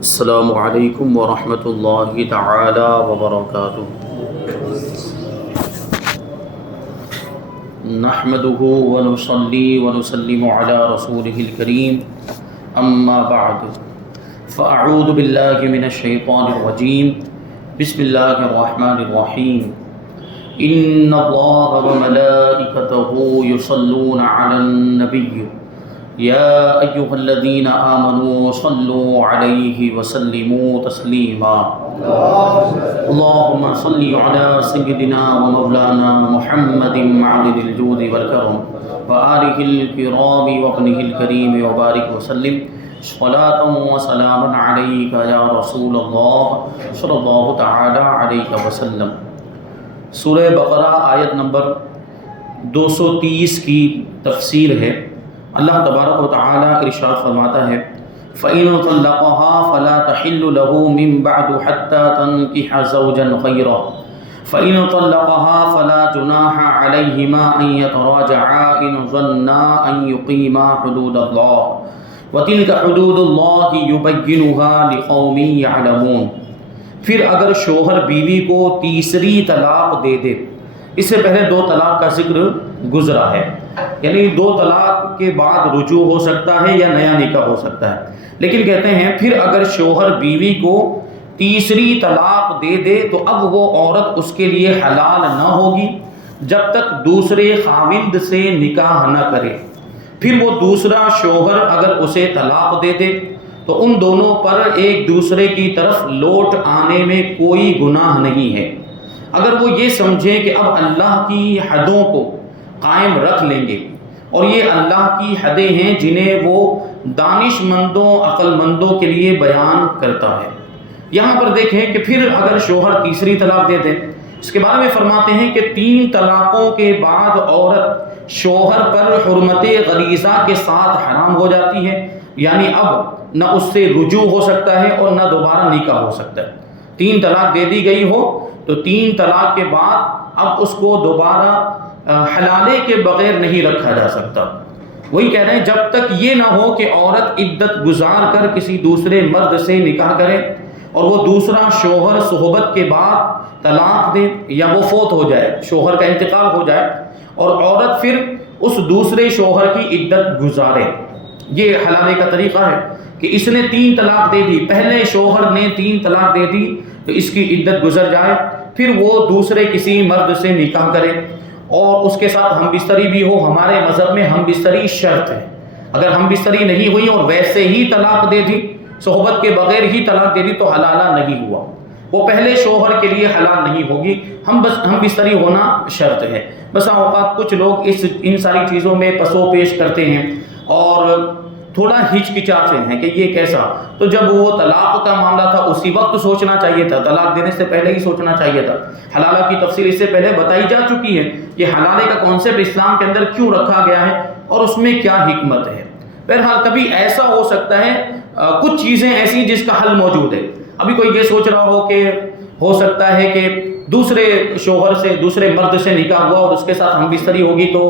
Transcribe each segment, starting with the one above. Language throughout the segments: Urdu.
السلام علیکم ورحمۃ اللہ تعالی وبرکاتہ۔ نحمده ونصلي ونسلم على رسوله الكريم اما بعد فاعوذ باللہ من الشیطان الرجیم بسم اللہ الرحمن الرحیم ان اللہ وملائکته یصلون علی النبی یا ایہا الذین آمنوا صلوا علیہ وسلموا تسلیما اللہم صلی علی سیدنا ومولانا محمد معدن الجود والکرم وآلہ الکرام وابنہ الکریم وبارک وسلم صلاة و سلام علیک یا رسول اللہ صلی اللہ تعالی علیہ وسلم۔ سورہ بقرہ آیت نمبر 230 کی تفسیر ہے۔ اللہ تبارک و تعالی ارشاد فرماتا ہے فَإِنْ طَلَّقَهَا فَلَا تَحِلُّ لَهُ مِنْ بَعْدُ حَتَّى تَنْكِحَ زَوْجًا غَيْرَهُ فَإِنْ طَلَّقَهَا فَلَا جُنَاحَ عَلَيْهِمَا أَنْ يَتَرَاجَعَا إِنْ ظَنَّا أَنْ يُقِيمَا حُدُودَ اللَّهِ وَتِلْكَ حُدُودُ اللَّهِ يُبَيِّنُهَا لِقَوْمٍ يَعْلَمُونَ۔ پھر اگر شوہر بیوی کو تیسری طلاق دے دے، اس سے پہلے دو طلاق کا ذکر گزرا ہے، یعنی دو طلاق کے بعد رجوع ہو سکتا ہے یا نیا نکاح ہو سکتا ہے، لیکن کہتے ہیں پھر اگر شوہر بیوی کو تیسری طلاق دے دے تو اب وہ عورت اس کے لیے حلال نہ ہوگی جب تک دوسرے خاوند سے نکاح نہ کرے۔ پھر وہ دوسرا شوہر اگر اسے طلاق دے دے تو ان دونوں پر ایک دوسرے کی طرف لوٹ آنے میں کوئی گناہ نہیں ہے، اگر وہ یہ سمجھیں کہ اب اللہ کی حدوں کو قائم رکھ لیں گے، اور یہ اللہ کی حدیں ہیں جنہیں وہ دانش مندوں عقل مندوں کے لیے بیان کرتا ہے۔ یہاں پر دیکھیں کہ پھر اگر شوہر تیسری طلاق دے دے، اس کے بارے میں فرماتے ہیں کہ 3 طلاقوں کے بعد عورت شوہر پر حرمت غلیظہ کے ساتھ حرام ہو جاتی ہے، یعنی اب نہ اس سے رجوع ہو سکتا ہے اور نہ دوبارہ نکاح ہو سکتا ہے۔ 3 طلاق دے دی گئی ہو تو 3 طلاق کے بعد اب اس کو دوبارہ حلالے کے بغیر نہیں رکھا جا سکتا۔ وہی کہہ رہے ہیں جب تک یہ نہ ہو کہ عورت عدت گزار کر کسی دوسرے مرد سے نکاح کرے اور وہ دوسرا شوہر صحبت کے بعد طلاق دے یا وہ فوت ہو جائے، شوہر کا انتقال ہو جائے اور عورت پھر اس دوسرے شوہر کی عدت گزارے۔ یہ حلالے کا طریقہ ہے کہ اس نے 3 طلاق دے دی، پہلے شوہر نے 3 طلاق دے دی تو اس کی عدت گزر جائے، پھر وہ دوسرے کسی مرد سے نکاح کرے اور اس کے ساتھ ہم بستری بھی ہو۔ ہمارے مذہب میں ہم بستری شرط ہے، اگر ہم بستری نہیں ہوئی اور ویسے ہی طلاق دے دی، صحبت کے بغیر ہی طلاق دے دی تو حلالہ نہیں ہوا، وہ پہلے شوہر کے لیے حلال نہیں ہوگی، ہم بستری ہونا شرط ہے۔ بس اوقات کچھ لوگ ان ساری چیزوں میں پسو پیش کرتے ہیں اور تھوڑا ہچکچاتے ہیں کہ یہ کیسا، تو جب وہ طلاق کا معاملہ تھا اسی وقت سوچنا چاہیے تھا، طلاق دینے سے پہلے ہی سوچنا چاہیے تھا۔ حلالہ کی تفصیل اس سے پہلے بتائی جا چکی ہے کہ حلالے کا کانسیپٹ اسلام کے اندر کیوں رکھا گیا ہے اور اس میں کیا حکمت ہے۔ بہرحال کبھی ایسا ہو سکتا ہے کچھ چیزیں ایسی جس کا حل موجود ہے، ابھی کوئی یہ سوچ رہا ہو کہ ہو سکتا ہے کہ دوسرے شوہر سے دوسرے مرد سے نکاح ہوا اور اس کے ساتھ ہم بستری ہوگی تو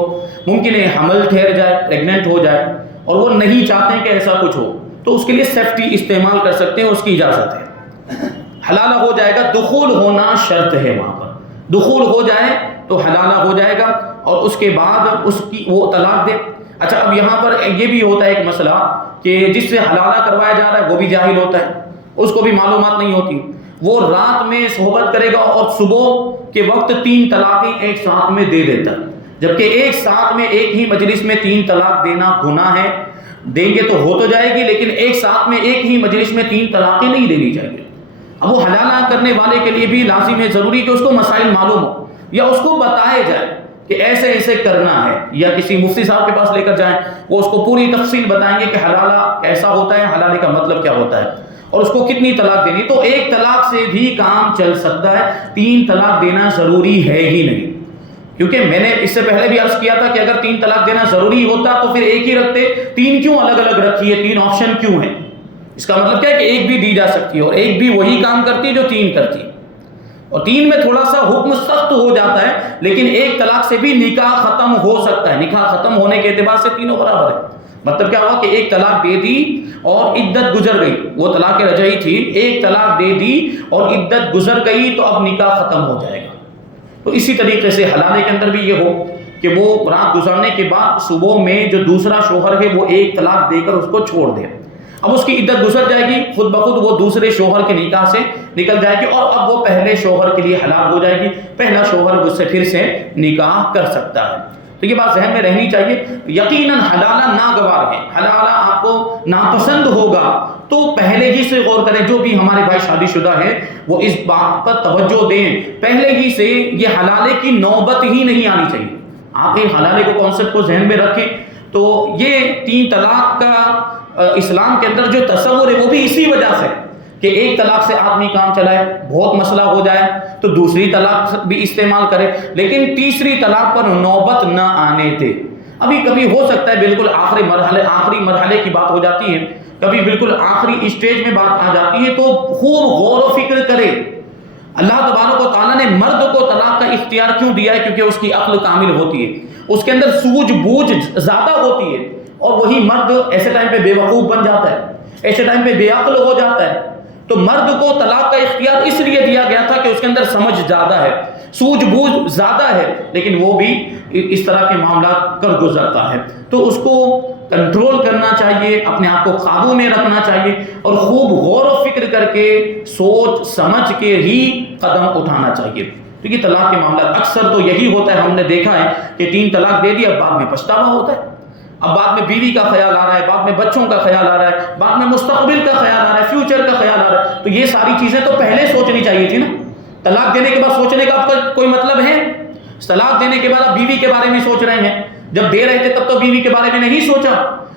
ممکن ہے حمل ٹھہر جائے، پریگننٹ ہو جائے، اور وہ نہیں چاہتے ہیں کہ ایسا کچھ ہو، تو اس کے لیے سیفٹی استعمال کر سکتے ہیں، اس کی اجازت ہے۔ حلالہ ہو جائے گا، دخول ہونا شرط ہے، وہاں پر دخول ہو جائے تو حلالہ ہو جائے گا اور اس کے بعد اس کی وہ طلاق دے۔ اچھا، اب یہاں پر یہ بھی ہوتا ہے ایک مسئلہ کہ جس سے حلالہ کروایا جا رہا ہے وہ بھی جاہل ہوتا ہے، اس کو بھی معلومات نہیں ہوتی، وہ رات میں صحبت کرے گا اور صبح کے وقت 3 طلاقیں ایک ساتھ میں دے دیتا ہے، جبکہ ایک ساتھ میں ایک ہی مجلس میں 3 طلاق دینا گناہ ہے۔ دیں گے تو ہو تو جائے گی، لیکن ایک ساتھ میں ایک ہی مجلس میں 3 طلاقیں نہیں دینی چاہیے۔ اب وہ حلالہ کرنے والے کے لیے بھی لازم ہے، ضروری کہ اس کو مسائل معلوم ہو یا اس کو بتائے جائے کہ ایسے ایسے کرنا ہے، یا کسی مفتی صاحب کے پاس لے کر جائیں، وہ اس کو پوری تفصیل بتائیں گے کہ حلالہ کیسا ہوتا ہے، حلالے کا مطلب کیا ہوتا ہے اور اس کو کتنی طلاق دینی۔ تو ایک طلاق سے بھی کام چل سکتا ہے، 3 طلاق دینا ضروری ہے ہی نہیں، کیونکہ میں نے اس سے پہلے بھی عرض کیا تھا کہ اگر 3 طلاق دینا ضروری ہوتا تو پھر ایک ہی رکھتے، 3 کیوں الگ الگ رکھی ہے، 3 آپشن کیوں ہیں؟ اس کا مطلب کیا ہے کہ ایک بھی دی جا سکتی ہے اور ایک بھی وہی کام کرتی ہے جو 3 کرتی ہے، اور 3 میں تھوڑا سا حکم سخت ہو جاتا ہے، لیکن ایک طلاق سے بھی نکاح ختم ہو سکتا ہے، نکاح ختم ہونے کے اعتبار سے تینوں برابر ہے۔ مطلب کیا ہوا کہ ایک طلاق دے دی اور عدت گزر گئی، وہ طلاق رجعی تھی، ایک طلاق دے دی اور عدت گزر گئی تو اب نکاح ختم ہو جائے گا۔ تو اسی طریقے سے حلالے کے اندر بھی یہ ہو کہ وہ رات گزرنے کے بعد صبح میں جو دوسرا شوہر ہے وہ ایک طلاق دے کر اس کو چھوڑ دے، اب اس کی عدت گزر جائے گی، خود بخود وہ دوسرے شوہر کے نکاح سے نکل جائے گی اور اب وہ پہلے شوہر کے لیے حلال ہو جائے گی، پہلا شوہر اس سے پھر سے نکاح کر سکتا ہے۔ تو یہ بات ذہن میں رہنی چاہیے۔ یقیناً حلالہ ناگوار ہے، حلالہ آپ کو ناپسند ہوگا تو پہلے ہی سے غور کریں، جو بھی ہمارے بھائی شادی شدہ ہیں وہ اس بات پر توجہ دیں، پہلے ہی سے یہ حلالے کی نوبت ہی نہیں آنی چاہیے۔ آپ ایک حلالے کو کانسیپٹ کو ذہن میں رکھیں۔ تو یہ 3 طلاق کا اسلام کے اندر جو تصور ہے وہ بھی اسی وجہ سے کہ ایک طلاق سے آدمی کام چلائے، بہت مسئلہ ہو جائے تو دوسری طلاق بھی استعمال کرے، لیکن تیسری طلاق پر نوبت نہ آنے دے۔ ابھی کبھی ہو سکتا ہے بالکل آخری مرحلے کی بات ہو جاتی ہے، کبھی بالکل آخری اسٹیج میں بات آ جاتی ہے، تو خوب غور و فکر کرے۔ اللہ تبارک و تعالیٰ نے مرد کو طلاق کا اختیار کیوں دیا ہے؟ کیونکہ اس کی عقل کامل ہوتی ہے، اس کے اندر سوجھ بوجھ زیادہ ہوتی ہے، اور وہی مرد ایسے ٹائم پہ بے وقوف بن جاتا ہے، ایسے ٹائم پہ بے عقل ہو جاتا ہے۔ تو مرد کو طلاق کا اختیار اس لیے دیا گیا تھا کہ اس کے اندر سمجھ زیادہ ہے، سوجھ بوجھ زیادہ ہے، لیکن وہ بھی اس طرح کے معاملات کر گزرتا ہے۔ تو اس کو کنٹرول کرنا چاہیے، اپنے آپ کو قابو میں رکھنا چاہیے، اور خوب غور و فکر کر کے سوچ سمجھ کے ہی قدم اٹھانا چاہیے۔ تو یہ طلاق کے معاملات اکثر تو یہی ہوتا ہے، ہم نے دیکھا ہے کہ 3 طلاق دے دی، اب بعد میں پچھتاوا ہوتا ہے، اب بعد میں بیوی کا خیال آ رہا ہے، بعد میں بچوں کا خیال آ رہا ہے، بعد میں مستقبل کا خیال آ رہا ہے، فیوچر کا خیال آ رہا ہے۔ تو یہ ساری چیزیں تو پہلے سوچنی چاہیے تھی نا۔ طلاق دینے کے بعد سوچنے کا آپ کا کوئی مطلب ہے؟ طلاق دینے کے بعد آپ بیوی کے بارے میں سوچ رہے ہیں، جب دے رہے تھے تب تو بیوی کے بارے میں نہیں سوچا۔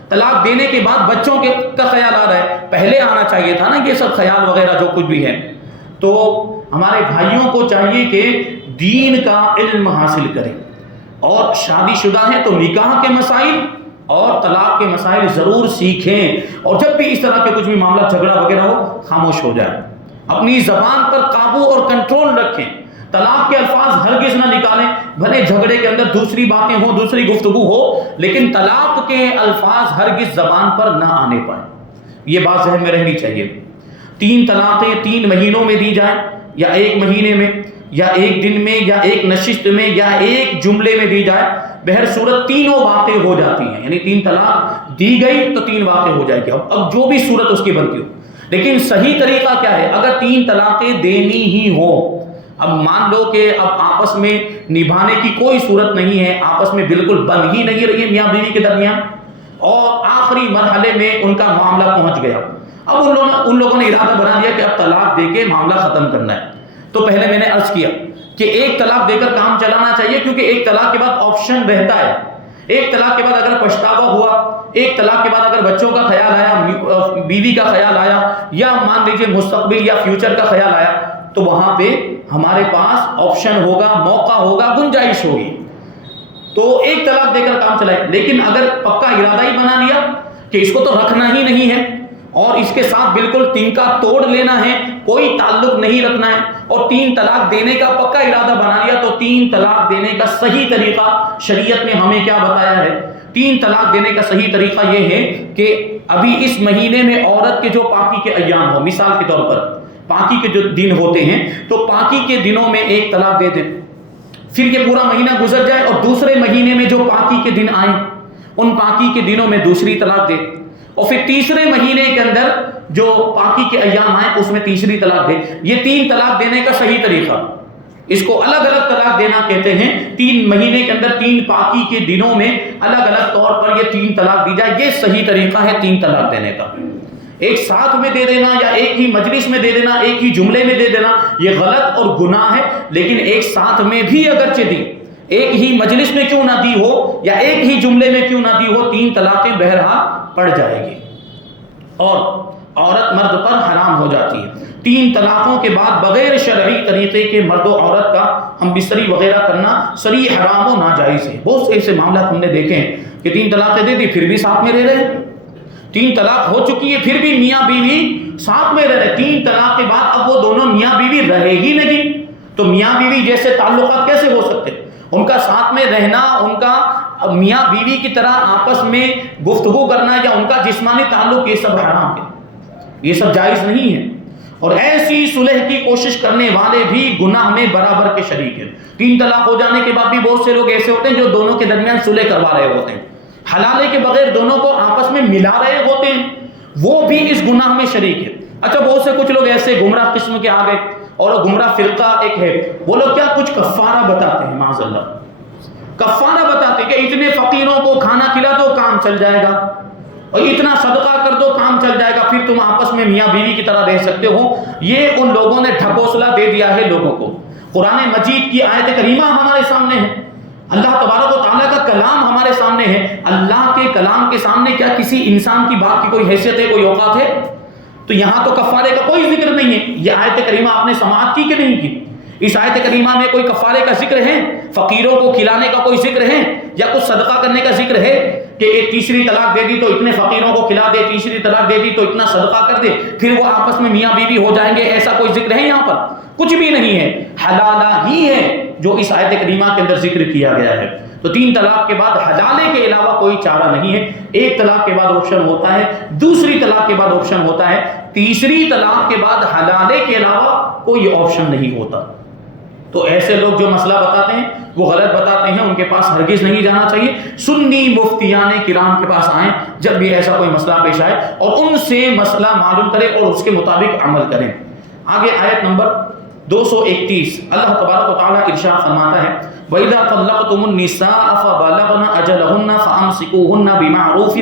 طلاق دینے کے بعد بچوں کا خیال آ رہا ہے، پہلے آنا چاہیے تھا نا یہ سب خیال وغیرہ جو کچھ بھی ہے۔ تو ہمارے بھائیوں کو چاہیے کہ دین کا علم حاصل کریں، اور شادی شدہ ہیں تو نکاح کے مسائل اور طلاق کے مسائل ضرور سیکھیں، اور جب بھی اس طرح کے کچھ بھی معاملہ جھگڑا وغیرہ ہو خاموش ہو جائیں، اپنی زبان پر قابو اور کنٹرول رکھیں، طلاق کے الفاظ ہرگز نہ نکالیں، بھلے جھگڑے کے اندر دوسری باتیں ہوں، دوسری گفتگو ہو، لیکن طلاق کے الفاظ ہرگز زبان پر نہ آنے پائیں، یہ بات ذہن میں رہنی چاہیے۔ 3 طلاقیں 3 مہینوں میں دی جائیں، یا 1 مہینے میں، یا 1 دن میں، یا 1 نشست میں، یا 1 جملے میں دی جائے، بہر صورت تینوں واقع ہو جاتی ہیں، یعنی 3 طلاق دی گئی تو 3 واقع ہو جائے گی، اب جو بھی صورت اس کی بنتی ہو۔ لیکن صحیح طریقہ کیا ہے؟ اگر 3 طلاقیں دینی ہی ہو، اب مان لو کہ اب آپس میں نبھانے کی کوئی صورت نہیں ہے، آپس میں بالکل بن ہی نہیں رہی ہے میاں بیوی کے درمیان، اور آخری مرحلے میں ان کا معاملہ پہنچ گیا، اب ان لوگوں نے ارادہ بنا دیا کہ اب طلاق دے کے معاملہ ختم کرنا ہے۔ تو پہلے میں نے عرض کیا کہ 1 طلاق دے کر کام چلانا چاہیے، کیونکہ 1 طلاق کے بعد آپشن رہتا ہے۔ 1 طلاق کے بعد اگر پچھتاوا ہوا، 1 طلاق کے بعد اگر بچوں کا خیال آیا، بیوی کا خیال آیا، یا مان لیجیے مستقبل یا فیوچر کا خیال آیا، تو وہاں پہ ہمارے پاس آپشن ہوگا، موقع ہوگا، گنجائش ہوگی، تو 1 طلاق دے کر کام چلائے۔ لیکن اگر پکا ارادہ ہی بنا لیا کہ اس کو تو رکھنا ہی نہیں ہے، اور اس کے ساتھ بالکل تنکا توڑ لینا ہے، کوئی تعلق نہیں رکھنا ہے، اور 3 طلاق دینے کا پکا ارادہ بنا لیا، تو 3 طلاق دینے کا صحیح طریقہ شریعت نے ہمیں کیا بتایا ہے؟ 3 طلاق دینے کا صحیح طریقہ یہ ہے کہ ابھی اس مہینے میں عورت کے جو پاکی کے ایام ہو، مثال کے طور پر پاکی کے جو دن ہوتے ہیں، تو پاکی کے دنوں میں 1 طلاق دے دیں، پھر یہ پورا مہینہ گزر جائے اور دوسرے مہینے میں جو پاکی کے دن آئیں ان پاکی کے دنوں میں دوسری طلاق دے، اور پھر تیسرے مہینے کے اندر جو پاکی کے ایام آئیں اس میں تیسری طلاق دے۔ یہ 3 طلاق دینے کا صحیح طریقہ، اس کو الگ الگ طلاق دینا کہتے ہیں۔ 3 مہینے کے اندر 3 پاکی کے دنوں میں الگ الگ طور پر یہ 3 طلاق دی جائے، یہ صحیح طریقہ ہے 3 طلاق دینے کا۔ ایک ساتھ میں دے دینا، یا ایک ہی مجلس میں دے دینا، ایک ہی جملے میں دے دینا، یہ غلط اور گناہ ہے۔ لیکن ایک ساتھ میں بھی اگرچہ دی، ایک ہی مجلس میں کیوں نہ دی ہو، یا ایک ہی جملے میں کیوں نہ دی ہو، 3 طلاقیں بہرحال پڑ جائے گی، اور عورت مرد پر حرام ہو جاتی ہے۔ 3 طلاقوں کے بعد بغیر شرعی طریقے کے مرد و عورت کا ہم بستری وغیرہ کرنا صریح حرام و ناجائز ہے۔ بہت سے ایسے معاملات ہم نے دیکھے ہیں کہ 3 طلاقیں دے دی پھر بھی ساتھ میں رہ رہے ہیں، 3 طلاق ہو چکی ہے پھر بھی میاں بیوی ساتھ میں رہ رہے، 3 طلاق کے بعد اب وہ دونوں میاں بیوی رہے ہی نہیں، تو میاں بیوی جیسے تعلقات کیسے ہو سکتے؟ ان کا ساتھ میں رہنا، ان کا میاں بیوی کی طرح آپس میں گفتگو کرنا یا ان کا جسمانی تعلق، یہ سب حرام ہے، یہ سب جائز نہیں ہے۔ اور ایسی صلح کی کوشش کرنے والے بھی گناہ میں برابر کے شریک ہیں۔ 3 طلاق ہو جانے کے بعد بھی بہت سے لوگ ایسے ہوتے ہیں جو دونوں کے درمیان صلح کروا رہے ہوتے ہیں، حلالے کے بغیر دونوں کو آپس میں ملا رہے ہوتے ہیں، وہ بھی اس گناہ میں شریک ہے۔ اچھا، بہت سے کچھ لوگ ایسے گمراہ قسم کے آ گئے، اور گمراہ فرقہ ایک ہے، وہ لوگ کیا کچھ کفارہ بتاتے ہیں، معاذ اللہ کفارہ بتاتے ہیں کہ اتنے فقیروں کو کھانا کھلا دو کام چل جائے گا، اور اتنا صدقہ کر دو کام چل جائے گا، پھر تم آپس میں میاں بیوی کی طرح رہ سکتے ہو۔ یہ ان لوگوں نے ڈھکوسلا دے دیا ہے لوگوں کو۔ قرآن مجید کی آیت کریمہ ہمارے سامنے ہے، اللہ تبارک و تعالیٰ کا کلام ہمارے سامنے ہے۔ اللہ کے کلام کے سامنے کیا کسی انسان کی بات کی کوئی حیثیت ہے، کوئی اوقات ہے؟ تو یہاں تو کفارے کا کوئی ذکر نہیں ہے۔ یہ آیت کریمہ آپ نے سماعت کی کہ نہیں کی؟ اس آیت کریمہ میں کوئی کفارے کا ذکر ہے، فقیروں کو کھلانے کا کوئی ذکر ہے، یا کچھ صدقہ کرنے کا ذکر ہے کہ ایک تیسری طلاق دے دی تو اتنے فقیروں کو کھلا دے، تیسری طلاق دے دی تو اتنا صدقہ کر دے، پھر وہ آپس میں میاں بیوی ہو جائیں گے، ایسا کوئی ذکر ہے یہاں پر؟ کچھ بھی نہیں ہے، حلالہ ہی ہے جو اس آیت کریمہ کے اندر ذکر کیا گیا ہے۔ تو 3 طلاق کے بعد حلالے کے علاوہ کوئی چارہ نہیں ہے۔ 1 طلاق کے بعد آپشن ہوتا ہے، دوسری طلاق کے بعد آپشن ہوتا ہے، تیسری طلاق کے بعد حلالے کے علاوہ کوئی آپشن نہیں ہوتا۔ تو ایسے لوگ جو مسئلہ بتاتے ہیں وہ غلط بتاتے ہیں، ان کے پاس ہرگز نہیں جانا چاہیے۔ سنی مفتیان کرام کے پاس آئیں جب بھی ایسا کوئی مسئلہ پیش آئے، اور ان سے مسئلہ معلوم کریں اور اس کے مطابق عمل کریں۔ آگے آیت نمبر 231 اللہ تبارک و تعالیٰ ارشاد فرماتا ہے، وَإِذَا طَلَّقْتُمُ النِّسَاءَ فَبَلَغْنَ أَجَلَهُنَّ فَأَمْسِكُوهُنَّ بِمَعْرُوفٍ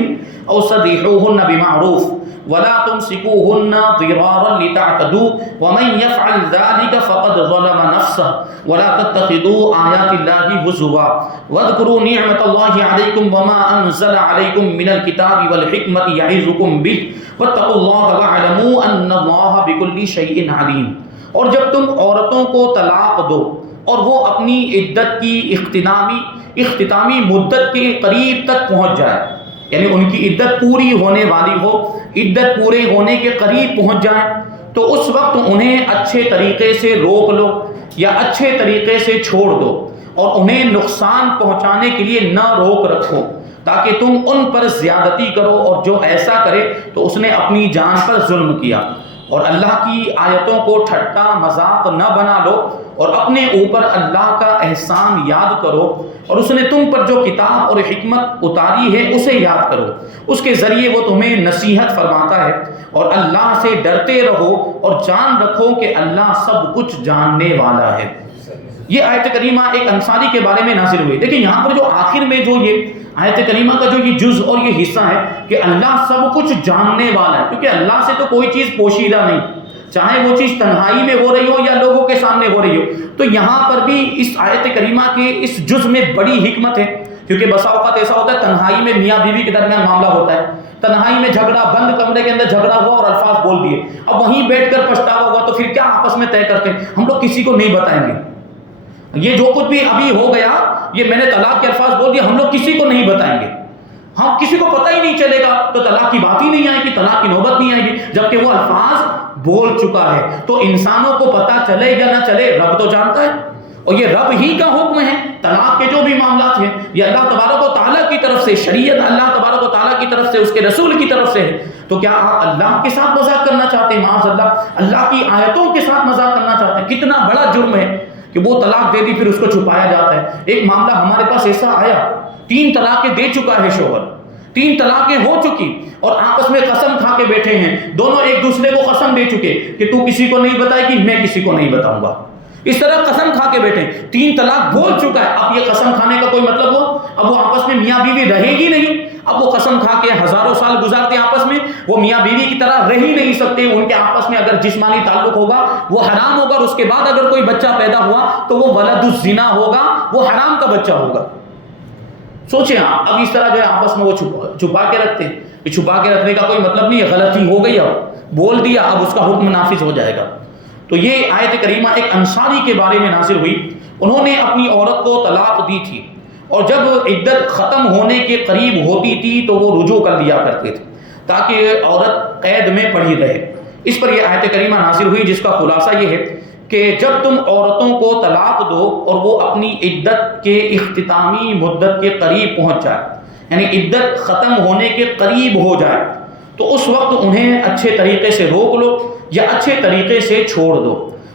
أَوْ سَرِّحُوهُنَّ بِمَعْرُوفٍ وَلَا تُمْسِكُوهُنَّ ضِرَارًا لِتَعْتَدُوا وَمَنْ يَفْعَلْ ذَلِكَ فَقَدْ ظَلَمَ نَفْسَهُ وَلَا تَتَّخِذُوا آيَاتِ اللَّهِ هُزُوًا وَاذْكُرُوا نِعْمَةَ اللَّهِ عَلَيْكُمْ وَمَا أَنزَلَ عَلَيْكُمْ مِنَ الْكِتَابِ وَالْحِكْمَةِ يَعِظُكُمْ بِهِ وَاتَّقُوا اللَّهَ وَاعْلَمُوا أَنَّ اللَّهَ بِكُلِّ شَيْءٍ عَلِيمٌ۔ اور جب تم عورتوں کو طلاق دو اور وہ اپنی عدت کی اختتامی مدت کے قریب تک پہنچ جائے، یعنی ان کی عدت پوری ہونے والی ہو، عدت پورے ہونے کے قریب پہنچ جائے، تو اس وقت انہیں اچھے طریقے سے روک لو یا اچھے طریقے سے چھوڑ دو، اور انہیں نقصان پہنچانے کے لیے نہ روک رکھو، تاکہ تم ان پر زیادتی کرو، اور جو ایسا کرے تو اس نے اپنی جان پر ظلم کیا۔ اور اللہ کی آیتوں کو ٹھٹا مذاق نہ بنا لو، اور اپنے اوپر اللہ کا احسان یاد کرو، اور اس نے تم پر جو کتاب اور حکمت اتاری ہے اسے یاد کرو، اس کے ذریعے وہ تمہیں نصیحت فرماتا ہے۔ اور اللہ سے ڈرتے رہو اور جان رکھو کہ اللہ سب کچھ جاننے والا ہے۔ یہ آیت کریمہ ایک انصاری کے بارے میں نازل ہوئی۔ دیکھیں یہاں پر جو آخر میں جو یہ آیت کریمہ کا جو یہ جز اور یہ حصہ ہے کہ اللہ سب کچھ جاننے والا ہے، کیونکہ اللہ سے تو کوئی چیز پوشیدہ نہیں، چاہے وہ چیز تنہائی میں ہو رہی ہو یا لوگوں کے سامنے ہو رہی ہو۔ تو یہاں پر بھی اس آیت کریمہ کے اس جز میں بڑی حکمت ہے، کیونکہ بسا اوقات ایسا ہوتا ہے تنہائی میں میاں بیوی کے درمیان معاملہ ہوتا ہے، تنہائی میں جھگڑا، بند کمرے کے اندر جھگڑا ہوا اور الفاظ بول دیے، اب وہیں بیٹھ کر پچھتاوا ہوا، تو پھر کیا آپس میں طے کرتے ہیں ہم لوگ کسی کو نہیں بتائیں گے، یہ جو کچھ بھی ابھی ہو گیا، یہ میں نے طلاق کے الفاظ بول دیے، ہم لوگ کسی کو نہیں بتائیں گے، ہم کسی کو پتہ ہی نہیں چلے گا، تو طلاق کی بات ہی نہیں آئے گی، طلاق کی نوبت نہیں آئے گی، جبکہ وہ الفاظ بول چکا ہے۔ تو انسانوں کو پتہ چلے یا نہ چلے، رب تو جانتا ہے، اور یہ رب ہی کا حکم ہے۔ طلاق کے جو بھی معاملات ہیں یہ اللہ تبارک و تعالیٰ کی طرف سے، شریعت اللہ تبارک و تعالیٰ کی طرف سے، اس کے رسول کی طرف سے ہے۔ تو کیا آپ اللہ کے ساتھ مذاق کرنا چاہتے ہیں؟ معاذ اللہ کی آیتوں کے ساتھ مذاق کرنا چاہتے ہیں؟ کتنا بڑا جرم ہے کہ وہ طلاق دے دی پھر اس کو چھپایا جاتا ہے۔ ایک معاملہ ہمارے پاس ایسا آیا، 3 طلاقیں دے چکا ہے شوہر، 3 طلاقیں ہو چکی، اور آپس میں قسم کھا کے بیٹھے ہیں، دونوں ایک دوسرے کو قسم دے چکے کہ تو کسی کو نہیں بتائے گی، میں کسی کو نہیں بتاؤں گا، اس طرح قسم کھا کے بیٹھے، 3 طلاق بول چکا ہے۔ اب یہ قسم کھانے کا کوئی مطلب ہو؟ اب وہ آپس میں میاں بیوی رہے گی نہیں، اب وہ قسم کھا کے ہزاروں سال گزارتے آپس میں، وہ میاں بیوی کی طرح رہ ہی نہیں سکتے، ان کے آپس میں اگر جسمانی تعلق ہوگا وہ حرام ہوگا، اور اس کے بعد اگر کوئی بچہ پیدا ہوا تو وہ ولد الزنا ہوگا، وہ حرام کا بچہ ہوگا۔ سوچیں آپ، اب اس طرح جو ہے آپس میں وہ چھپا کے رکھتے ہیں، کہ چھپا کے رکھنے کا کوئی مطلب نہیں ہے، غلطی ہو گئی، اب بول دیا، اب اس کا حکم نافذ ہو جائے گا۔ تو یہ آیت کریمہ ایک انصاری کے بارے میں نازل ہوئی، انہوں نے اپنی عورت کو طلاق دی تھی، اور جب عدت ختم ہونے کے قریب ہوتی تھی تو وہ رجوع کر لیا کرتے تھے تاکہ عورت قید میں پڑی رہے۔ اس پر یہ آیت کریمہ نازل ہوئی، جس کا خلاصہ یہ ہے کہ جب تم عورتوں کو طلاق دو اور وہ اپنی عدت کے اختتامی مدت کے قریب پہنچ جائے، یعنی عدت ختم ہونے کے قریب ہو جائے، تو اس وقت انہیں اچھے طریقے سے روک لو یا اچھے طریقے سے چھوڑ دو۔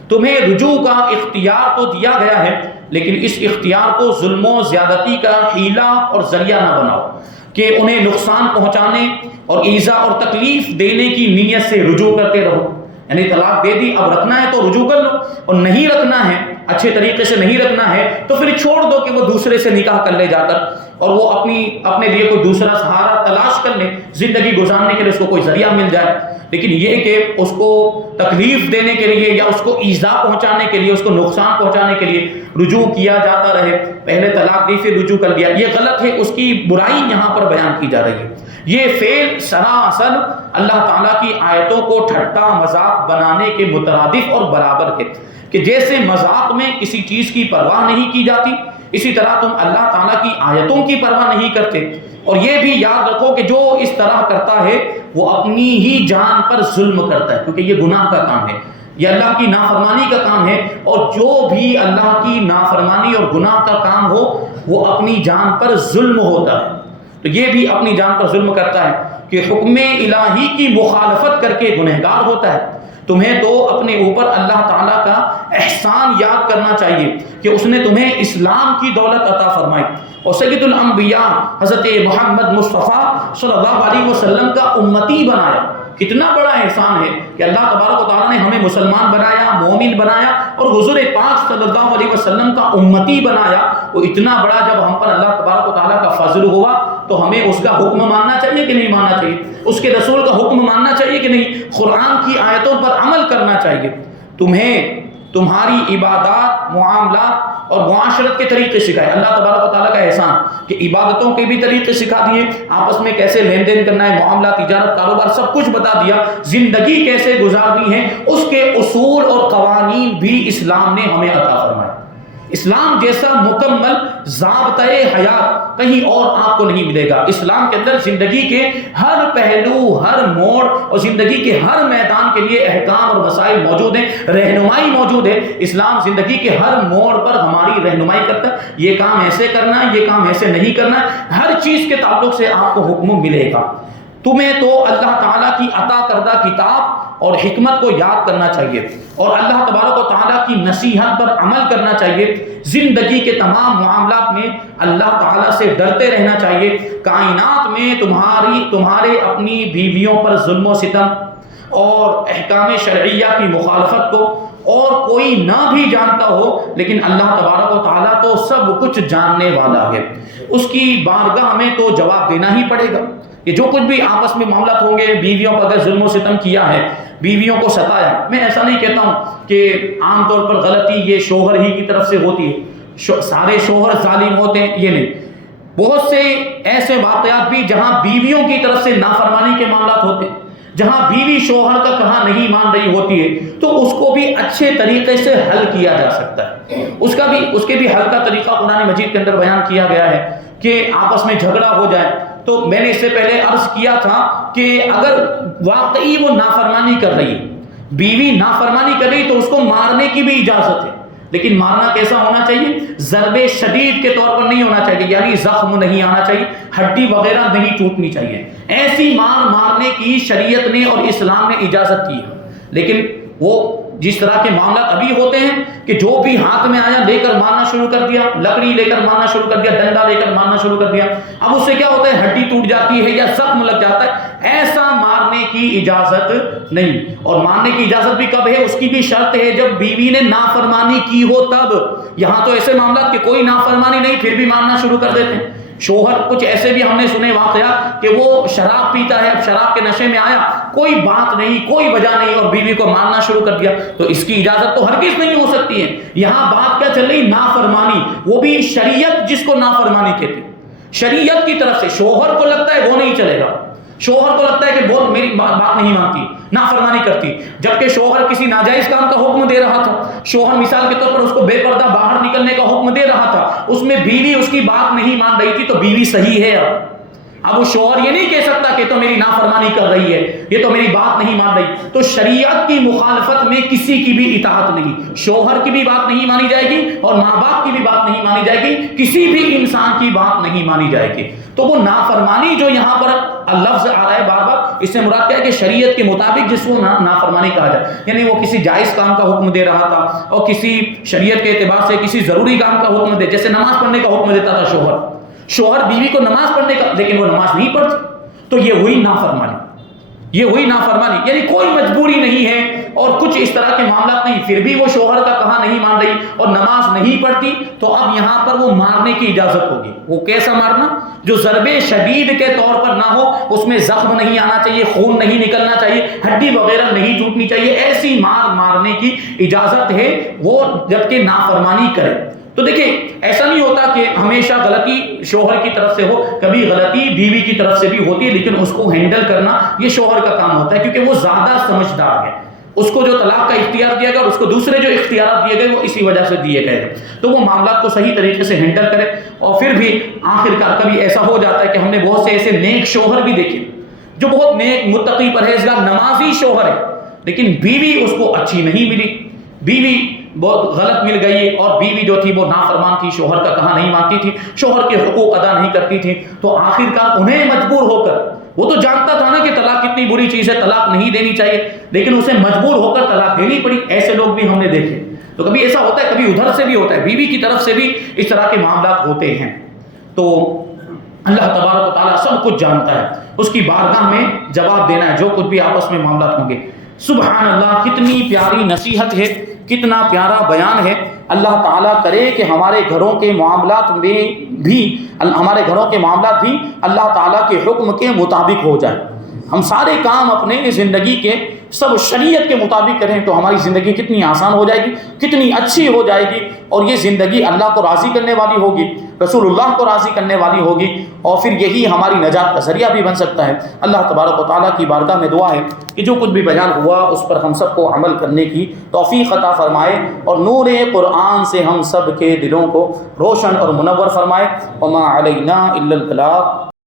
تمہیں رجوع کا اختیار تو دیا گیا ہے، لیکن اس اختیار کو ظلم و زیادتی کا حیلہ اور ذریعہ نہ بناؤ کہ انہیں نقصان پہنچانے اور ایذا اور تکلیف دینے کی نیت سے رجوع کرتے رہو۔ یعنی طلاق دے دی، اب رکھنا ہے تو رجوع کر لو، اور نہیں رکھنا ہے، اچھے طریقے سے نہیں رکھنا ہے تو پھر چھوڑ دو کہ وہ دوسرے سے نکاح کر لے جا کر، اور وہ اپنے لیے کوئی دوسرا سہارا تلاش کر لے، زندگی گزارنے کے لیے اس کو کوئی ذریعہ مل جائے۔ لیکن یہ کہ اس کو تکلیف دینے کے لیے یا اس کو ایذا پہنچانے کے لیے، اس کو نقصان پہنچانے کے لیے رجوع کیا جاتا رہے، پہلے طلاق دی پھر رجوع کر دیا، یہ غلط ہے، اس کی برائی یہاں پر بیان کی جا رہی ہے۔ یہ فعل سراسر اللہ تعالیٰ کی آیتوں کو ٹھٹا مذاق بنانے کے مترادف اور برابر ہے، کہ جیسے مذاق میں کسی چیز کی پرواہ نہیں کی جاتی، اسی طرح تم اللہ تعالیٰ کی آیتوں کی پرواہ نہیں کرتے۔ اور یہ بھی یاد رکھو کہ جو اس طرح کرتا ہے وہ اپنی ہی جان پر ظلم کرتا ہے، کیونکہ یہ گناہ کا کام ہے، یہ اللہ کی نافرمانی کا کام ہے، اور جو بھی اللہ کی نافرمانی اور گناہ کا کام ہو وہ اپنی جان پر ظلم ہوتا ہے۔ تو یہ بھی اپنی جان پر ظلم کرتا ہے کہ حکم الہی کی مخالفت کر کے گنہگار ہوتا ہے۔ تمہیں تو اپنے اوپر اللہ تعالیٰ کا احسان یاد کرنا چاہیے کہ اس نے تمہیں اسلام کی دولت عطا فرمائی اور سید الانبیاء حضرت محمد مصطفیٰ صلی اللہ علیہ وسلم کا امتی بنایا۔ کتنا بڑا احسان ہے کہ اللہ تبارک و تعالیٰ نے ہمیں مسلمان بنایا، مومن بنایا، اور حضور پاک صلی اللہ علیہ وسلم کا امتی بنایا۔ وہ اتنا بڑا جب ہم پر اللہ تبارک و تعالیٰ کا فضل ہوا تو ہمیں اس کا حکم ماننا چاہیے کہ نہیں ماننا چاہیے؟ اس کے رسول کا حکم ماننا چاہیے کہ نہیں؟ قرآن کی آیتوں پر عمل کرنا چاہیے۔ تمہیں تمہاری عبادات، معاملات اور معاشرت کے طریقے سکھائے۔ اللہ تبارک و تعالیٰ کا احسان کہ عبادتوں کے بھی طریقے سکھا دیے، آپس میں کیسے لین دین کرنا ہے، معاملات، تجارت، کاروبار، سب کچھ بتا دیا، زندگی کیسے گزارنی ہے اس کے اصول اور قوانین بھی اسلام نے ہمیں عطا فرمائے۔ اسلام جیسا مکمل ضابطۂ حیات کہیں اور آپ کو نہیں ملے گا۔ اسلام کے اندر زندگی کے ہر پہلو، ہر موڑ اور زندگی کے ہر میدان کے لیے احکام اور مسائل موجود ہیں، رہنمائی موجود ہے۔ اسلام زندگی کے ہر موڑ پر ہماری رہنمائی کرتا ہے، یہ کام ایسے کرنا ہے، یہ کام ایسے نہیں کرنا ہے، ہر چیز کے تعلق سے آپ کو حکم ملے گا۔ تمہیں تو اللہ تعالیٰ کی عطا کردہ کتاب اور حکمت کو یاد کرنا چاہیے اور اللہ تبارک و تعالیٰ کی نصیحت پر عمل کرنا چاہیے۔ زندگی کے تمام معاملات میں اللہ تعالیٰ سے ڈرتے رہنا چاہیے۔ کائنات میں تمہارے اپنی بیویوں پر ظلم و ستم اور احکام شرعیہ کی مخالفت کو اور کوئی نہ بھی جانتا ہو، لیکن اللہ تبارک و تعالیٰ تو سب کچھ جاننے والا ہے، اس کی بارگاہ میں تو جواب دینا ہی پڑے گا۔ یہ جو کچھ بھی آپس میں معاملات ہوں گے، بیویوں پر اگر ظلم و ستم کیا ہے، بیویوں کو ستایا، میں ایسا نہیں کہتا ہوں کہ عام طور پر غلطی یہ شوہر ہی کی طرف سے ہوتی ہے، سارے شوہر ظالم ہوتے ہیں، یہ نہیں۔ بہت سے ایسے واقعات بھی جہاں بیویوں کی طرف سے نافرمانی کے معاملات ہوتے ہیں، جہاں بیوی شوہر کا کہا نہیں مان رہی ہوتی ہے، تو اس کو بھی اچھے طریقے سے حل کیا جا سکتا ہے۔ اس کے بھی حل کا طریقہ قرآن مجید کے اندر بیان کیا گیا ہے کہ آپس میں جھگڑا ہو جائے تو میں نے اس سے پہلے عرض کیا تھا کہ اگر واقعی وہ نافرمانی کر رہی ہے، بیوی نافرمانی کر رہی تو اس کو مارنے کی بھی اجازت ہے، لیکن مارنا کیسا ہونا چاہیے؟ ضرب شدید کے طور پر نہیں ہونا چاہیے، یعنی زخم نہیں آنا چاہیے، ہڈی وغیرہ نہیں ٹوٹنی چاہیے۔ ایسی مارنے کی شریعت نے اور اسلام نے اجازت کی ہے، لیکن وہ جس طرح کے معاملات ابھی ہوتے ہیں کہ جو بھی ہاتھ میں آیا لے کر مارنا شروع کر دیا، لکڑی لے کر مارنا شروع کر دیا، ڈنڈا لے کر مارنا شروع کر دیا، اب اس سے کیا ہوتا ہے؟ ہڈی ٹوٹ جاتی ہے یا زخم لگ جاتا ہے۔ ایسا مارنے کی اجازت نہیں، اور مارنے کی اجازت بھی کب ہے؟ اس کی بھی شرط ہے جب بیوی نے نافرمانی کی ہو تب۔ یہاں تو ایسے معاملات کہ کوئی نافرمانی نہیں پھر بھی مارنا شروع کر دیتے ہیں۔ شوہر کچھ ایسے بھی ہم نے سنے واقعات کہ وہ شراب پیتا ہے، اب شراب کے نشے میں آیا، کوئی بات نہیں، کوئی وجہ نہیں، اور بیوی کو مارنا شروع کر دیا، تو اس کی اجازت تو ہرگز نہیں ہو سکتی ہے۔ یہاں بات کیا چل رہی؟ نافرمانی، وہ بھی شریعت جس کو نافرمانی کہتی، شریعت کی طرف سے۔ شوہر کو لگتا ہے وہ نہیں چلے گا، شوہر کو لگتا ہے کہ بہت میری بات نہیں مانتی، نافرمانی کرتی، جبکہ شوہر کسی ناجائز کام کا حکم دے رہا تھا، شوہر مثال کے طور پر اس کو بے پردہ باہر نکلنے کا حکم دے رہا تھا، اس میں بیوی اس کی بات نہیں مان رہی تھی، تو بیوی صحیح ہے۔ اب وہ شوہر یہ نہیں کہہ سکتا کہ تو میری نافرمانی کر رہی ہے، یہ تو میری بات نہیں مان رہی. تو شریعت کی مخالفت میں کسی کی بھی اطاعت نہیں، شوہر کی بھی بات نہیں مانی جائے گی اور ماں باپ کی بھی بات نہیں مانی جائے گی، کسی بھی انسان کی بات نہیں مانی جائے گی. تو وہ نافرمانی جو یہاں پر لفظ آ رہا ہے بار بار، اس سے مراد کیا ہے کہ شریعت کے مطابق جس کو نافرمانی کہا جائے، یعنی وہ کسی جائز کام کا حکم دے رہا تھا اور کسی شریعت کے اعتبار سے کسی ضروری کام کا حکم دے، جیسے نماز پڑھنے کا حکم دیتا تھا شوہر بیوی کو نماز پڑھنے کا، لیکن وہ نماز نہیں پڑھتی، تو یہ ہوئی نافرمانی، یہ ہوئی نافرمانی. یعنی کوئی مجبوری نہیں ہے اور کچھ اس طرح کے معاملات نہیں، پھر بھی وہ شوہر کا کہا نہیں مان رہی اور نماز نہیں پڑھتی، تو اب یہاں پر وہ مارنے کی اجازت ہوگی. وہ کیسا مارنا؟ جو ضرب شدید کے طور پر نہ ہو، اس میں زخم نہیں آنا چاہیے، خون نہیں نکلنا چاہیے، ہڈی وغیرہ نہیں ٹوٹنی چاہیے، ایسی مارنے کی اجازت ہے وہ جبکہ نافرمانی کرے. تو دیکھیں ایسا نہیں ہوتا کہ ہمیشہ غلطی شوہر کی طرف سے ہو، کبھی غلطی بیوی کی طرف سے بھی ہوتی ہے، لیکن اس کو ہینڈل کرنا یہ شوہر کا کام ہوتا ہے، کیونکہ وہ زیادہ سمجھدار ہے. اس کو جو طلاق کا اختیار دیا گیا اور اس کو دوسرے جو اختیارات دیے گئے وہ اسی وجہ سے دیے گئے ہیں. تو وہ معاملات کو صحیح طریقے سے ہینڈل کرے. اور پھر بھی آخر کار کبھی ایسا ہو جاتا ہے کہ ہم نے بہت سے ایسے نیک شوہر بھی دیکھے جو بہت نیک متقی پرہیزگار نمازی شوہر ہے، لیکن بیوی اس کو اچھی نہیں ملی، بیوی بہت غلط مل گئی، اور بیوی جو تھی وہ نافرمان تھی، شوہر کا کہا نہیں مانتی تھی، شوہر کے حقوق ادا نہیں کرتی تھی. تو آخر کار انہیں مجبور ہو کر، وہ تو جانتا تھا نا کہ طلاق کتنی بری چیز ہے، طلاق نہیں دینی چاہیے، لیکن اسے مجبور ہو کر طلاق دینی پڑی. ایسے لوگ بھی ہم نے دیکھے. تو کبھی ایسا ہوتا ہے، کبھی ادھر سے بھی ہوتا ہے، بیوی کی طرف سے بھی اس طرح کے معاملات ہوتے ہیں. تو اللہ تبارک و تعالیٰ سب کچھ جانتا ہے، اس کی بارگاہ میں جواب دینا ہے جو کچھ بھی آپس میں معاملات ہوں گے. سبحان اللہ، کتنی پیاری نصیحت ہے، کتنا پیارا بیان ہے. اللہ تعالیٰ کرے کہ ہمارے گھروں کے معاملات بھی اللہ تعالیٰ کے حکم کے مطابق ہو جائے. ہم سارے کام اپنے زندگی کے سب شریعت کے مطابق کریں تو ہماری زندگی کتنی آسان ہو جائے گی، کتنی اچھی ہو جائے گی، اور یہ زندگی اللہ کو راضی کرنے والی ہوگی، رسول اللہ کو راضی کرنے والی ہوگی، اور پھر یہی ہماری نجات کا ذریعہ بھی بن سکتا ہے. اللہ تبارک و تعالیٰ کی بارگاہ میں دعا ہے کہ جو کچھ بھی بیان ہوا اس پر ہم سب کو عمل کرنے کی توفیق عطا فرمائے، اور نور قرآن سے ہم سب کے دلوں کو روشن اور منور فرمائے. وما علینا الا البلاغ.